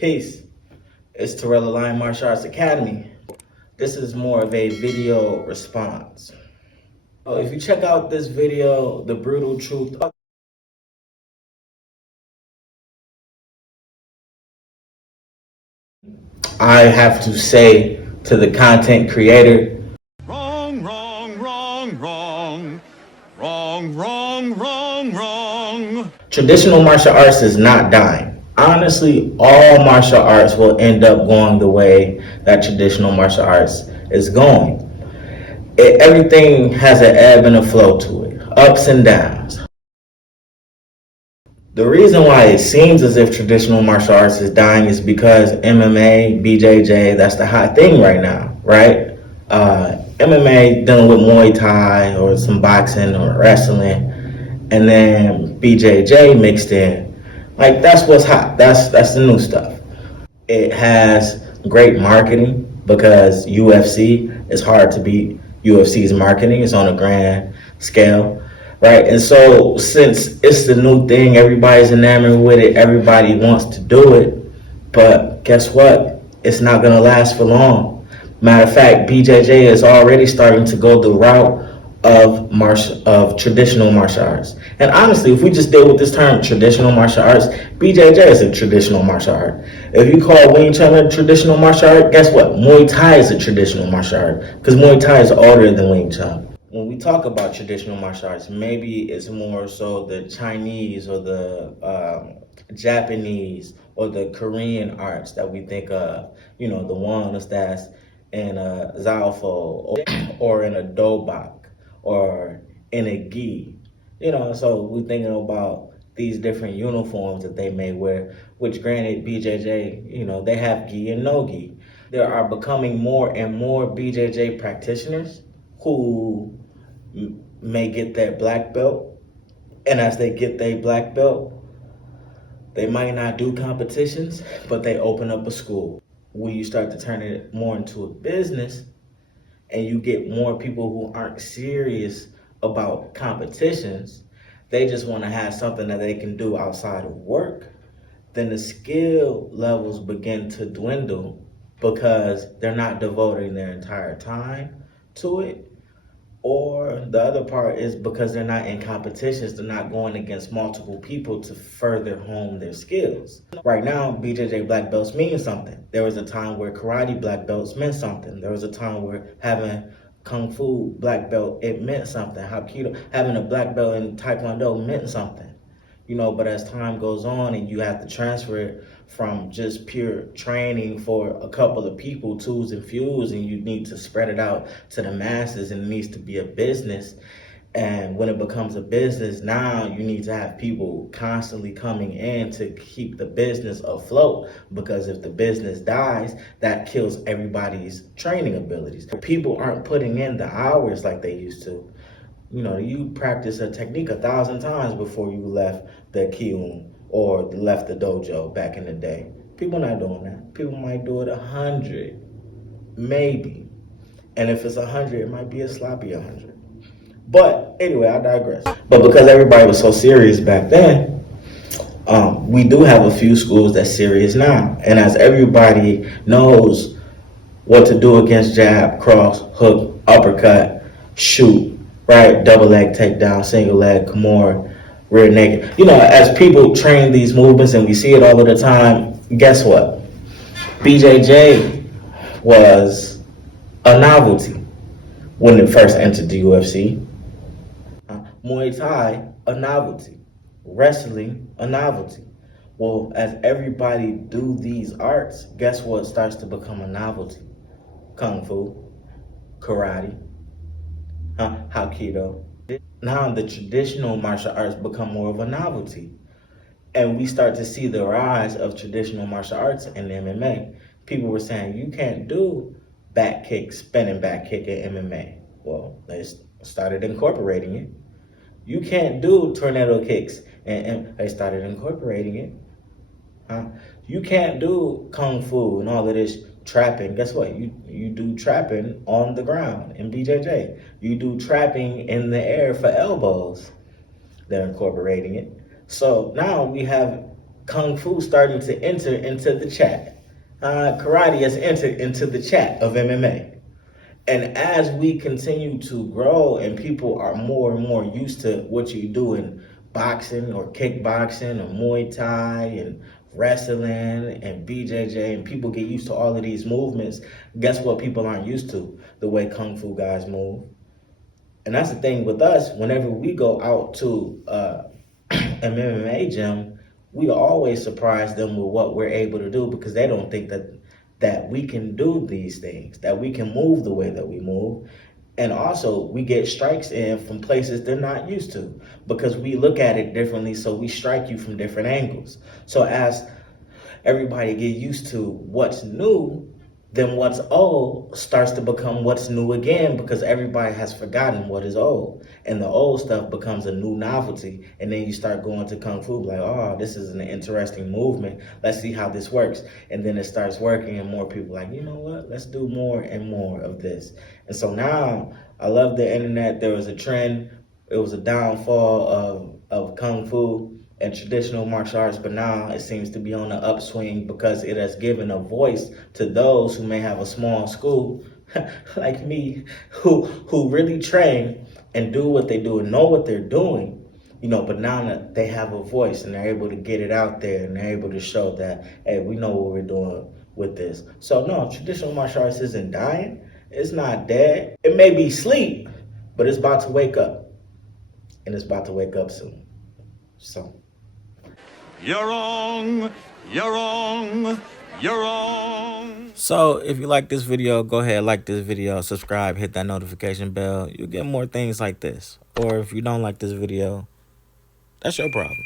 Peace. It's Terrell, the Lion Martial Arts Academy. This is more of a video response. If you check out this video, The Brutal Truth, I have to say to the content creator, Wrong, wrong, wrong, wrong. Wrong, wrong, wrong, wrong. traditional martial arts is not dying. Honestly, all martial arts will end up going the way that traditional martial arts is going. Everything has an ebb and a flow to it, ups and downs. The reason why it seems as if traditional martial arts is dying is because MMA, BJJ, that's the hot thing right now, right? MMA dealing with Muay Thai or some boxing or wrestling, and then BJJ mixed in. Like, that's what's hot. That's the new stuff. It has great marketing because UFC is hard to beat. UFC's marketing is on a grand scale, right? And so since it's the new thing, everybody's enamored with it, everybody wants to do it, but guess what? It's not gonna last for long. Matter of fact, BJJ is already starting to go the route of traditional martial arts. And honestly, if we just deal with this term traditional martial arts, BJJ is a traditional martial art. If you call Wing Chun a traditional martial art, guess what? Muay Thai is a traditional martial art because Muay Thai is older than Wing Chun. When we talk about traditional martial arts, maybe it's more so the Chinese or the Japanese or the Korean arts that we think of. You know, the ones that's in a Zaofo or in a Dobak or in a gi. You know, so we're thinking about these different uniforms that they may wear, which granted BJJ, you know, they have gi and no gi. There are becoming more and more BJJ practitioners who may get their black belt, and as they get their black belt, they might not do competitions, but they open up a school. When you start to turn it more into a business and you get more people who aren't serious about competitions, they just want to have something that they can do outside of work, then the skill levels begin to dwindle because they're not devoting their entire time to it. Or the other part is because they're not in competitions, they're not going against multiple people to further hone their skills. Right now, BJJ black belts mean something. There was a time where karate black belts meant something. There was a time where having Kung Fu black belt, it meant something. Hapkido, having a black belt in Taekwondo meant something. You know, but as time goes on and you have to transfer it from just pure training for a couple of people, tools and fuels, and you need to spread it out to the masses, and it needs to be a business. And when it becomes a business, now you need to have people constantly coming in to keep the business afloat, because if the business dies, that kills everybody's training abilities. People aren't putting in the hours like they used to. You know, you practice a technique 1,000 times before you left the kiun or left the dojo back in the day. People not doing that. People might do it 100, maybe. And if it's 100, it might be a sloppy 100. But anyway, I digress. But because everybody was so serious back then, we do have a few schools that's serious now. And as everybody knows what to do against jab, cross, hook, uppercut, shoot, right? Double leg takedown, single leg, Kimura, rear naked. You know, as people train these movements and we see it all of the time, guess what? BJJ was a novelty when it first entered the UFC. Muay Thai, a novelty. Wrestling, a novelty. Well, as everybody do these arts, guess what starts to become a novelty? Kung Fu, karate, Hapkido. Now the traditional martial arts become more of a novelty. And we start to see the rise of traditional martial arts in MMA. People were saying, you can't do back kick, spinning back kick in MMA. Well, they started incorporating it. You can't do tornado kicks, and they started incorporating it. You can't do Kung Fu and all of this trapping. Guess what? You do trapping on the ground in BJJ. You do trapping in the air for elbows. They're incorporating it. So now we have Kung Fu starting to enter into the chat. Karate has entered into the chat of MMA. And as we continue to grow and people are more and more used to what you do in boxing or kickboxing or Muay Thai and wrestling and BJJ, and people get used to all of these movements, guess what people aren't used to? The way Kung Fu guys move. And that's the thing with us, whenever we go out to an MMA gym, we always surprise them with what we're able to do, because they don't think that we can do these things, that we can move the way that we move. And also, we get strikes in from places they're not used to, because we look at it differently, so we strike you from different angles. So as everybody get used to what's new, then what's old starts to become what's new again, because everybody has forgotten what is old. And the old stuff becomes a new novelty. And then you start going to Kung Fu like, oh, this is an interesting movement. Let's see how this works. And then it starts working and more people like, you know what? Let's do more and more of this. And so now I love the internet. There was a trend. It was a downfall of Kung Fu and traditional martial arts, but now it seems to be on the upswing, because it has given a voice to those who may have a small school like me, who really train and do what they do and know what they're doing, but now that they have a voice and they're able to get it out there and they're able to show that, hey, we know what we're doing with this. So no, traditional martial arts isn't dying. It's not dead. It may be asleep, but it's about to wake up, and it's about to wake up soon. So. You're wrong. You're wrong. You're wrong. So if you like this video, go ahead, like this video, subscribe, hit that notification bell. You'll get more things like this. Or if you don't like this video, that's your problem.